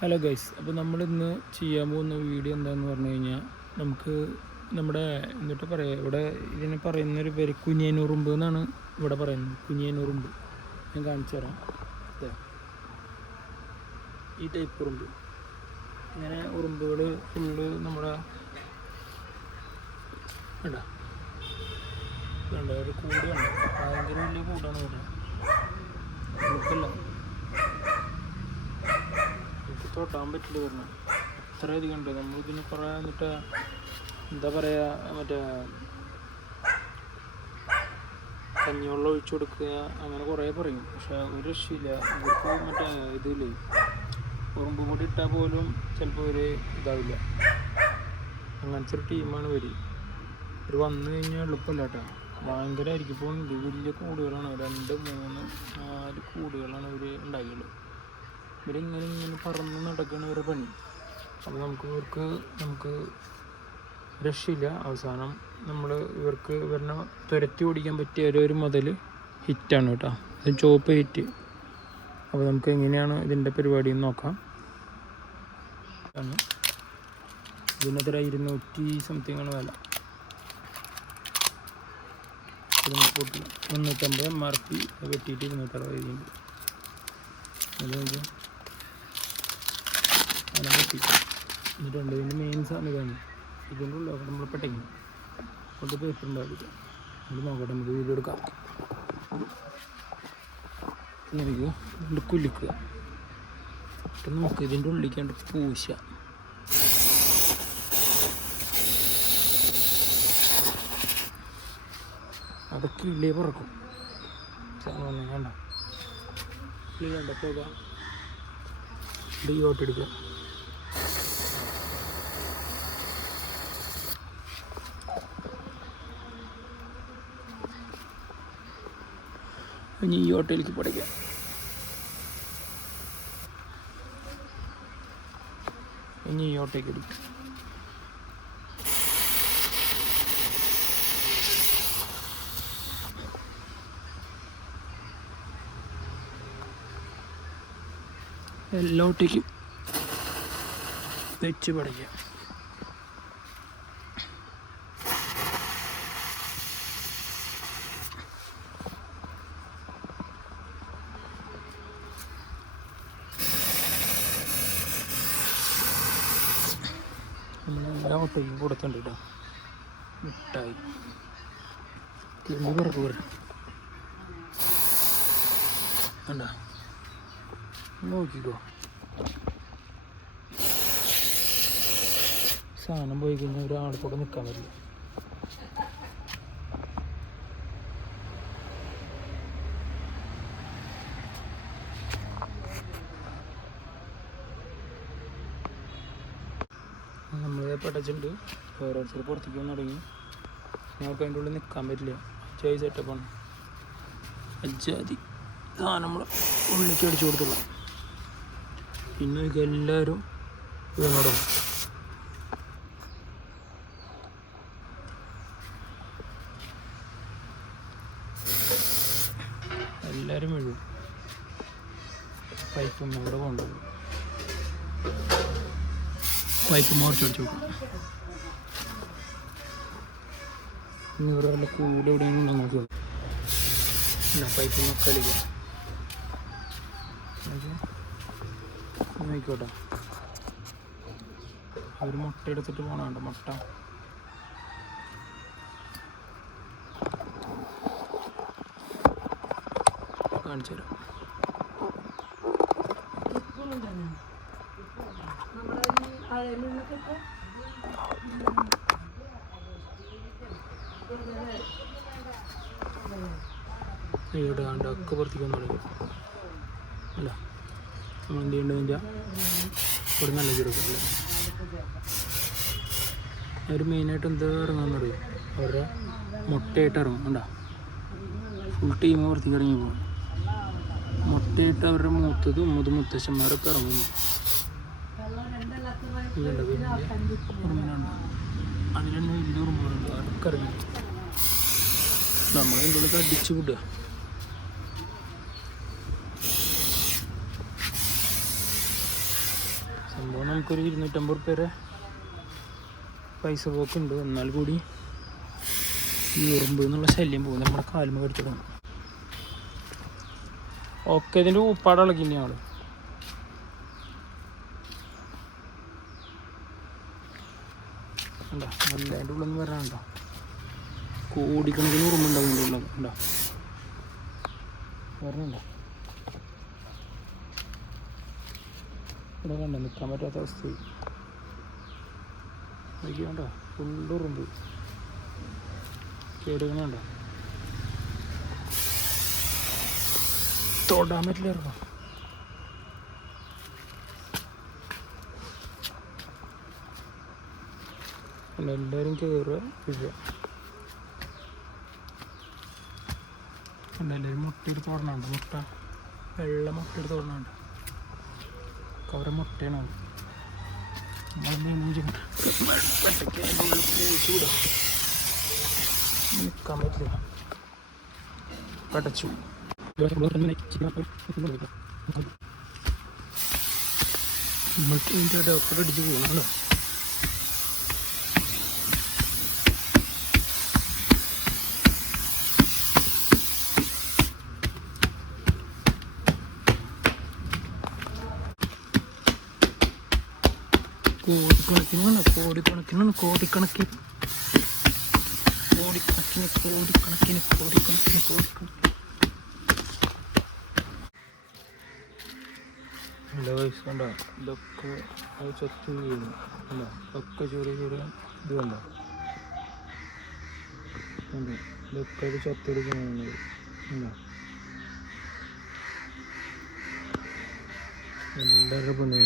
Hello guys, അപ്പോൾ നമ്മളിന്ന് ചെയ്യാൻ പോകുന്ന വീഡിയോ എന്താണെന്ന് പറഞ്ഞു കഴിഞ്ഞാൽ നമുക്ക് നമ്മുടെ എന്നിട്ട് പറയാം ഇവിടെ ഇതിന് പറയുന്നൊരു പേര് കുനിയനുറുമ്പ് എന്നാണ് ഇവിടെ പറയുന്നത്. കുനിയനുറുമ്പ് ഞാൻ കാണിച്ചു തരാം. ഈ ടൈപ്പ് ഉറുമ്പ്, ഇങ്ങനെ ഉറുമ്പുകൾ ഫുള്ള് നമ്മുടെ കണ്ട ഒരു കൂട് കണ്ട, ഭയങ്കര വലിയ കൂടാണ് ഇവിടെ. നമുക്കല്ല തൊട്ടാൻ പറ്റില്ല പറഞ്ഞാൽ അത്രയധികം ഉണ്ട്. നമ്മളിതിന് കുറേ എന്നിട്ട് എന്താ പറയുക, മറ്റേ കഞ്ഞിവെള്ളം ഒഴിച്ചു കൊടുക്കുക അങ്ങനെ കുറേ പറയും. പക്ഷെ ഒരു രക്ഷയില്ല. ഇവർക്ക് മറ്റേ ഇതില്ലേ, ഉറുമ്പ് കൂടി ഇട്ടാൽ പോലും ചിലപ്പോൾ ഒരു ഇതാവില്ല. അങ്ങനത്തെ ഒരു ടീമാണ് ഇവർ. ഇവർ വന്നു കഴിഞ്ഞാൽ എളുപ്പമില്ല കേട്ടോ, ഭയങ്കരമായിരിക്കും. ഇപ്പോൾ വലിയ കൂടുകളാണ്, 2, 3, 4 കൂടുകളാണ് ഇവർ ഉണ്ടാക്കിയുള്ളത്. ഇവരിങ്ങനെ പറന്ന് നടക്കുകയാണ് ഇവരുടെ പണി. അപ്പോൾ നമുക്ക് രക്ഷയില്ല. അവസാനം നമ്മൾ ഇവരിനെ തുരത്തി ഓടിക്കാൻ പറ്റിയ ഒരു മുതൽ ഹിറ്റാണ് കേട്ടോ, അത് ചോപ്പ് ഹിറ്റ്. അപ്പോൾ നമുക്ക് എങ്ങനെയാണ് ഇതിൻ്റെ പരിപാടി എന്ന് നോക്കാം. ഇതിനെത്ര 200 സംതിങ് ആണ് വില. 350 MRP വെട്ടിയിട്ട് 260 ഉണ്ട്. അത് അങ്ങനെ പറ്റി എന്നിട്ടുണ്ട്. ഇതിൻ്റെ മെയിൻ സാധനം ഇതാണ്. ഇതിൻ്റെ ഉള്ളിൽ നമ്മൾ പെട്ടെന്ന് കൊണ്ട് പേപ്പർ ഉണ്ടാവില്ല. അത് നോക്കട്ടെ, നമുക്ക് വീഡിയോ എടുക്കാം. ഇങ്ങനെ കൊണ്ട് കുലിക്കുക. എന്നിട്ട് നമുക്ക് ഇതിൻ്റെ ഉള്ളിലേക്കാണ്ട് പൂശ. അതൊക്കെ ഇല്ലേ പറക്കും. സാധനം വേണ്ട വേണ്ട പോകാം. ഓട്ടെടുക്കുക. ഇനി ഈ ഓട്ടയിലേക്ക് പഠിക്കാം. ഇനി ഈ ഓട്ടയ്ക്ക് എടുക്കും. എല്ലാവട്ടേക്കും വെച്ച് പഠിക്കാം. നമ്മളെല്ലാ ഓട്ടോയ്ക്കും കൊടുത്തിട്ടുണ്ട് കേട്ടോ. മിഠായി പിറക്ക് വരും കണ്ട, നോക്കിക്കോ. സാധനം പോയി കഴിഞ്ഞാൽ ഒരാൾക്കൂടെ നിൽക്കാൻ പറ്റില്ല. നമ്മൾ പടച്ചിട്ടുണ്ട്. ഓരോരുത്തർ പുറത്തേക്ക് വന്ന് തുടങ്ങി. ഞങ്ങൾക്ക് അതിൻ്റെ ഉള്ളിൽ നിൽക്കാൻ പറ്റില്ല. അജാതി സെറ്റപ്പാണ്. അജാതി സാധനം നമ്മൾ ഉള്ളിലേക്ക് അടിച്ചു കൊടുത്തുള്ള. പിന്നെ എല്ലാവരും വീണോടും. എല്ലാവരും വീഴും. പൈപ്പും ഇവിടെ കൊണ്ടുപോകും. പൈപ്പ് മുറിച്ച് വെച്ച് നോക്കും. ഇനി ഇവിടെ വല്ല കൂടെ എവിടെയെങ്കിലും നോക്കിയോളൂ. പൈപ്പ് കളിക്കാം നോക്കിക്കോട്ടെ. അവർ മുട്ട എടുത്തിട്ട് പോകണുണ്ട്. മുട്ട കാണിച്ചു തരാം. ഇവിടെ കണ്ട് ഒക്കെ പുറത്തേക്ക് തുടങ്ങി. അല്ല നമ്മൾ എന്ത് ചെയ്യേണ്ടതെന്ന് ഇവിടെ നല്ല ചെറുക്കല്ലേ. അവർ മെയിനായിട്ട് എന്താ ഇറങ്ങാമെന്നറിയും, അവരുടെ മുട്ടയിട്ട് ഇറങ്ങും. കണ്ടോ, ഫുൾ ടീം പുറത്തേക്ക് ഇറങ്ങി പോകും. മുട്ടയിട്ട് അവരുടെ മുത്തശ്ശന്മാരൊക്കെ ഇറങ്ങുന്നു. ഇതുണ്ട് വലിയ ഉറുമ്പിനുണ്ട്. അതിൽ തന്നെ വലിയ ഉറുമ്പുകളുണ്ട്. അതൊക്കെ ഇറങ്ങി നമ്മളതിൻ്റെ ഉള്ളിൽ അടിച്ചു വിടുക. സംഭവം നമുക്കൊരു 250 റുപ്യ വരെ പൈസ പോക്കുണ്ട്. എന്നാൽ കൂടി ഈ ഉറുമ്പ് എന്നുള്ള ശല്യം പോകും, നമ്മുടെ കാലുമ കടിച്ചിടും. ഓക്കെ, ഇതിൻ്റെ ഉപ്പാട് ഇളക്കി ഞങ്ങൾ ഉണ്ടോ വല്ലാണ്ട് ഉള്ളൊന്നും വരാനുണ്ടോ. കോടിക്കണക്കിന് ഉറുമ്പുണ്ടാവും ഇതിൻ്റെ ഉള്ളത് ഉണ്ടോ, വരണുണ്ടോ. ഇവിടെ കണ്ടോ നിൽക്കാൻ പറ്റാത്ത അവസ്ഥയായി. നോക്കിയാണ്ടോ ഫുള്ളുറുമ്പ് കേടുകണുണ്ടോ, തൊടാൻ പറ്റില്ലായിരുന്നോ. എല്ലാവരും കയറുക വീഴുക. എല്ലാവരും മുട്ടയെടുത്ത് ഓടണുണ്ട്, മുട്ട വെള്ള മുട്ടയെടുത്ത് ഓടണുണ്ട്. കവര മുട്ടയാണ് നിൽക്കാൻ പറ്റില്ല, കടച്ചു. ഇതിൻ്റെ ഡോക്ടർ അടിച്ച് പോകണല്ലോ. കോടിക്കണക്കിനാണ് കോടിക്കണക്കിനാണ് കോടിക്കണക്കിന് കോടിക്കണക്കിന് കോടിക്കണക്കിന് കോടിക്കണക്കിന് കോടിക്കണക്കിന്. എല്ലാ വയസ്സ് കണ്ട ഇതൊക്കെ അത് ചത്തു വീഴുന്നു അല്ല, ഒക്കെ ചെറിയ ചെറിയ ഇത് കണ്ട ഇതൊക്കെ അത് ചത്തെടുക്കുന്നത് എല്ലാവരുടെ പണി.